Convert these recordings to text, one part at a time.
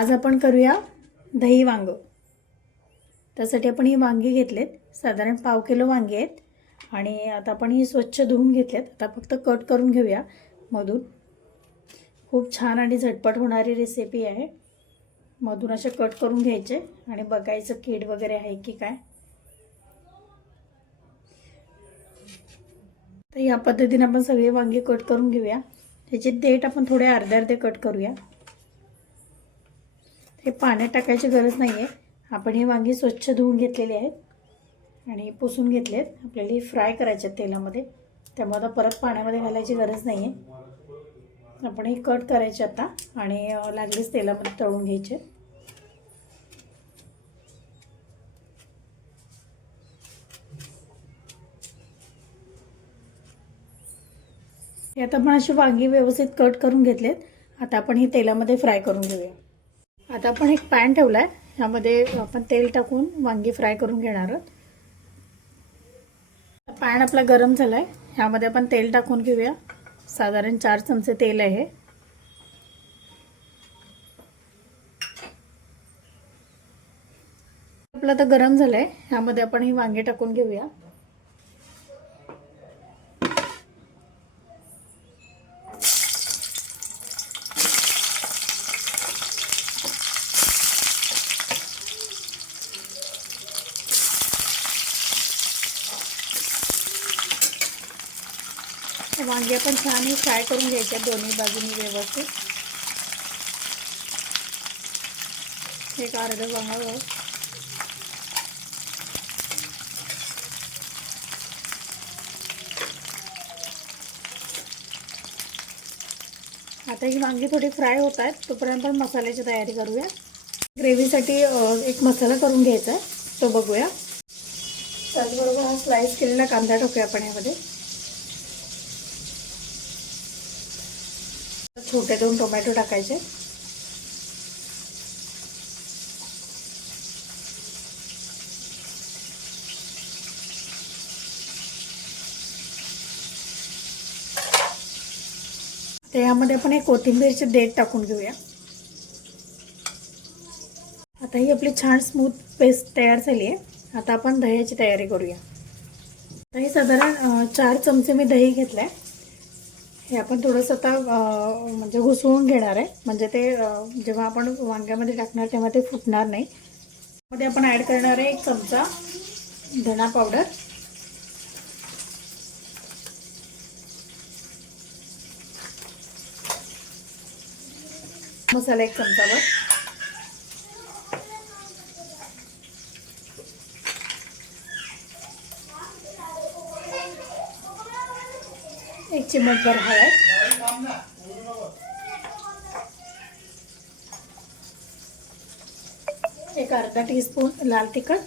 आज आपण करूया दही वांग. त्यासाठी आपण ही वांगी घेतलेत. साधारण पाव किलो वांगी आहेत. आणि आता आपण ही स्वच्छ धुवून घेतलेत. आता फक्त कट करून घेऊया मधून. खूप छान आणि झटपट होणारी रेसिपी आहे. मधून असे कट करून घ्यायचे आणि बघायचं कीड वगैरे आहे की काय. तर या पद्धतीने आपण सगळी वांगी कट करून घेऊया. त्याची देठ आपण थोडे अर्धे अर्धे कट करूया. हे पाण्यात टाकायची गरज नाही आहे आपण ही वांगी स्वच्छ धुवून घेतलेली आहेत आणि पुसून घेतले आहेत आपल्याला ही फ्राय करायचे आहेत तेलामध्ये. त्यामुळे आता परत पाण्यामध्ये घालायची गरज नाही आहे आपण ही कट करायचे आता आणि लागलीच तेलामध्ये तळून घ्यायचे. हे आता आपण अशी वांगी व्यवस्थित कट करून घेतलेत. आता आपण ही तेलामध्ये फ्राय करून घेऊया. आता आपण एक पॅन ठेवला आहे ह्यामध्ये आपण तेल टाकून वांगी फ्राय करून घेणार आहोत. पॅन आपला गरम झाला आहे ह्यामध्ये आपण तेल टाकून घेऊया. साधारण चार चमचे तेल आहे. आपलं आता गरम झालं आहे ह्यामध्ये आपण ही वांगी टाकून घेऊया. वांगे पण छान फ्राय करून घ्यायच्या दोन्ही बाजूनी व्यवस्थित. एक अर्ध वांग. आता ही वांगी थोडी फ्राय होत आहेत तोपर्यंत आपण मसाल्याची तयारी करूया. ग्रेव्हीसाठी एक मसाला करून घ्यायचा आहे तो बघूया. त्याचबरोबर हा स्लाईस केलेला कांदा टाकूया आपण यामध्ये. छोटे दोन टोमॅटो टाकायचे. तर यामध्ये आपण एक कोथिंबीरचे देठ टाकून घेऊया. आता ही आपली छान स्मूथ पेस्ट तयार झाली आहे. आता आपण दह्याची तयारी करूया. आता हे साधारण चार चमचे मी दही घेतलं आहे हे आपण थोडंसं आता म्हणजे घुसळून घेणार आहे. म्हणजे ते जेव्हा आपण वांग्यामध्ये टाकणार तेव्हा ते फुटणार नाही. मध्ये आपण ॲड करणार आहे एक चमचा धणा पावडर मसाला एक चमचावर चिमटभर हळद. एक अर्धा टीस्पून लाल तिखट.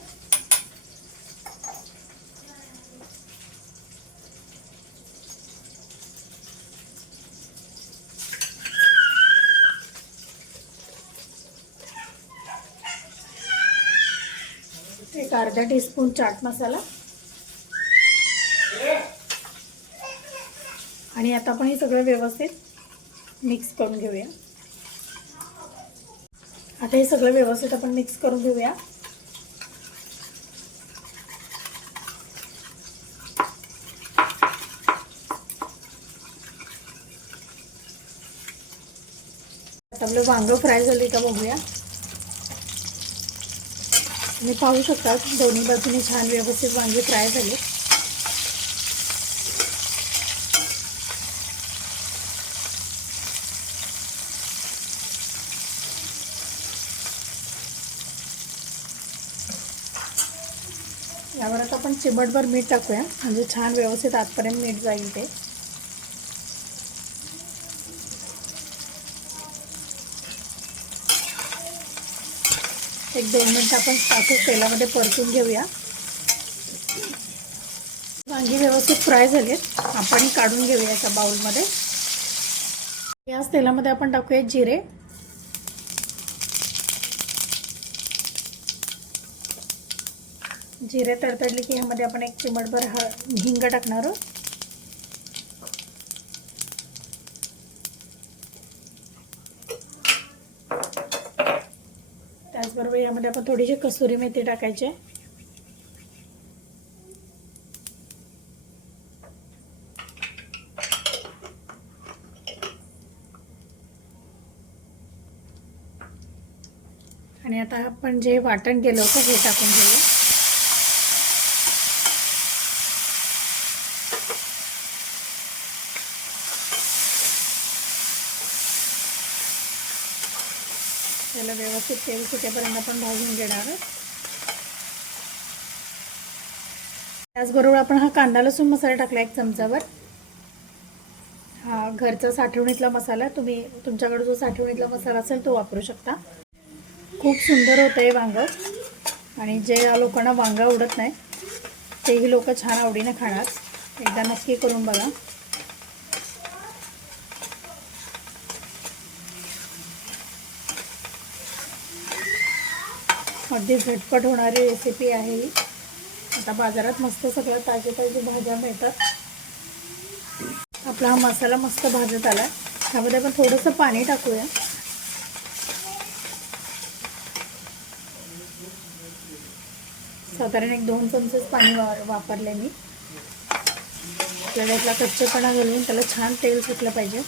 एक अर्धा टीस्पून चाट मसाला. आणि आता आपण हे सगळं व्यवस्थित मिक्स करून घेऊया. आता हे सगळं व्यवस्थित आपण मिक्स करून घेऊया. आता आपलं वांगं फ्राय झाले का बघूया. तुम्ही पाहू शकता दोन्ही बाजूने छान व्यवस्थित वांगे फ्राय झाले. यावर आता आपण चिमटभर मीठ टाकूया. म्हणजे छान व्यवस्थित आतपर्यंत मीठ जाईल ते. एक दोन मिनटं आपण टाकू तेलामध्ये परतून घेऊया. वांगी व्यवस्थित फ्राय झालेत. आपण काढून घेऊया एका बाउलमध्ये याच तेलामध्ये आपण टाकूया जिरे. जिरे तडतडले की ह्यामध्ये आपण एक चिमटभर ह हिंग टाकणार आहोत. त्याचबरोबर यामध्ये आपण थोडीशी कसुरी मेथी टाकायची आणि आता आपण जे वाटण केलं होतं हे टाकून घेऊया. त्याला व्यवस्थित तेल सुटेपर्यंत आपण भाजून घेणार त्याचबरोबर आपण हा कांदा लसूण मसाला टाकला एक चमचावर. हा घरचा साठवणीतला मसाला तुम्ही तुमच्याकडे जो साठवणीतला मसाला असेल तो वापरू शकता. खूप सुंदर होतं आहे वांगं. आणि जे लोकांना वांगा आवडत नाही तेही लोक छान आवडीनं खाणार. एकदा नक्की करून बघा. अगदी झटपट होणारी रेसिपी आहे ही. आता बाजारात मस्त सगळ्या ताजे ताजे भाज्या मिळतात. आपला हा मसाला मस्त भाजत आला. त्यामध्ये आपण थोडंसं पाणी टाकूया. साधारण एक दोन चमचेच पाणी वा वापरले मी. आपल्याला इथला कच्चेपणा घालून त्याला छान तेल सुटलं पाहिजे.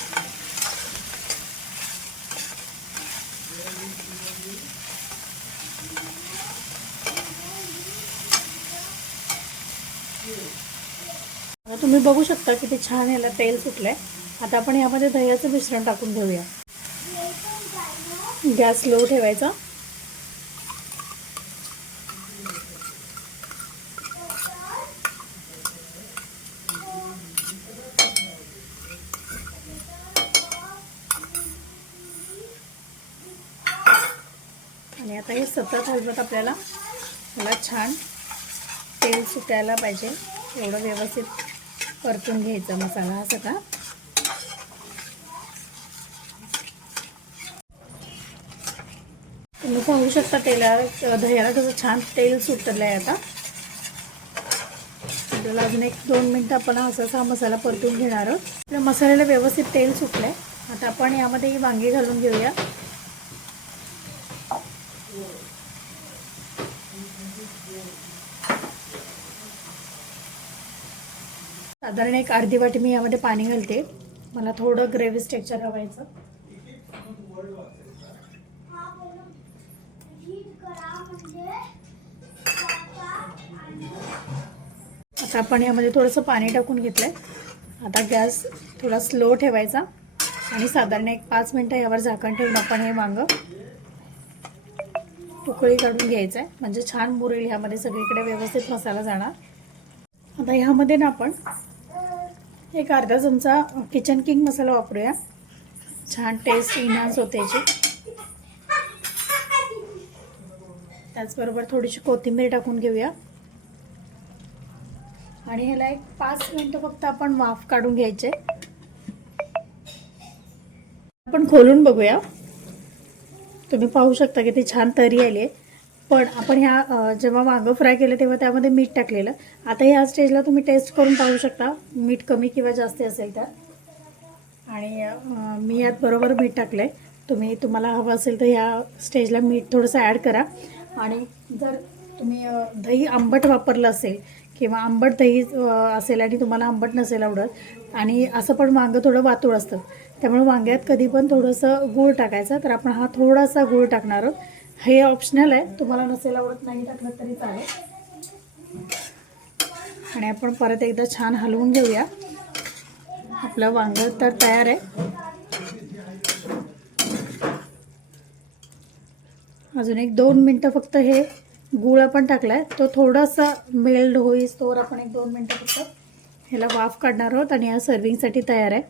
तुम्ही बघू शकता किती छान याला तेल सुटलंय. आता आपण यामध्ये दह्याचं मिश्रण टाकून घेऊया. गॅस लो ठेवायचा. आणि आता हे सतत हलवत आपल्याला. मला छान तेल सुटायला पाहिजे. एवढं व्यवस्थित परतून घ्यायचा मसाला हा सगळा. तुम्ही पाहू शकता तेला दह्याला कसं छान तेल सुटलं आहे आता. आपल्याला अजून एक दोन मिनटं आपण असाच हा मसाला परतून घेणार आहोत. आपल्या मसाल्याला व्यवस्थित तेल सुटलं आहे आता आपण यामध्ये वांगी घालून घेऊया. साधारण एक अर्धी वाटी मी यामध्ये पाणी घालते. मला थोडं ग्रेव्ही स्ट्रेक्चर हवायचं. आता आपण यामध्ये थोडंसं पाणी टाकून घेतलंय. आता गॅस थोडा स्लो ठेवायचा. आणि साधारण एक पाच मिनटं यावर झाकण ठेवून आपण हे वांग उकळी काढून घ्यायचं आहे म्हणजे छान मुरेल ह्यामध्ये सगळीकडे व्यवस्थित मसाला जाणार. आता ह्यामध्ये ना आपण एक अर्धा चमचा किचन किंग मसाला वापरूया. छान टेस्ट इन्हान्स होते याची. त्याचबरोबर थोडीशी कोथिंबीर टाकून घेऊया. आणि ह्याला एक पाच मिनटं फक्त आपण वाफ काढून घ्यायचे. आपण खोलून बघूया. तुम्ही पाहू शकता की ती छान तरी आली आहे. पण आपण ह्या जेव्हा वांगं फ्राय केलं तेव्हा त्यामध्ये मीठ टाकलेलं. आता ह्या स्टेजला तुम्ही टेस्ट करून पाहू शकता. मीठ कमी किंवा जास्त असेल तर. आणि मी यात बरोबर मीठ टाकलं आहे तुम्ही तुम्हाला हवं असेल तर ह्या स्टेजला मीठ थोडंसं ॲड करा. आणि जर तुम्ही दही आंबट वापरलं असेल किंवा आंबट दही असेल आणि तुम्हाला आंबट नसेल आवडत. आणि असं पण वांगं थोडं वातूळ असतं. त्यामुळे वांग्यात कधी पण थोडंसं गूळ टाकायचं तर आपण हा थोडासा गूळ टाकणार आहोत. हे ऑप्शनल आहे. तुम्हाला नसेल आवडत नाही टाकलं तरी चालेल. आणि आपण परत एकदा छान हलवून घेऊया. आपलं वांगं तर तयार आहे. अजून एक दोन मिनटं फक्त हे गूळ आपण टाकलाय तो थोडासा मेल्ड होईस तोवर आपण एक दोन मिनटं फक्त ह्याला वाफ काढणार आहोत आणि या सर्विंगसाठी तयार आहे.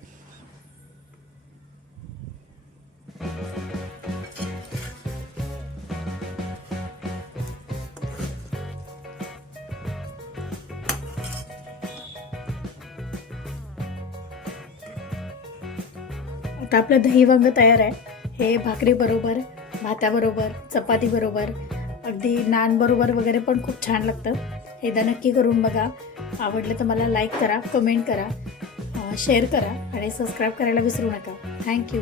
आता आपलं दही वांग तयार आहे. हे भाकरीबरोबर भाताबरोबर चपातीबरोबर अगदी नानबरोबर वगैरे पण खूप छान लागतं. एकदा नक्की करून बघा. आवडलं तर मला लाईक करा कमेंट करा शेअर करा आणि सबस्क्राईब करायला विसरू नका. थँक्यू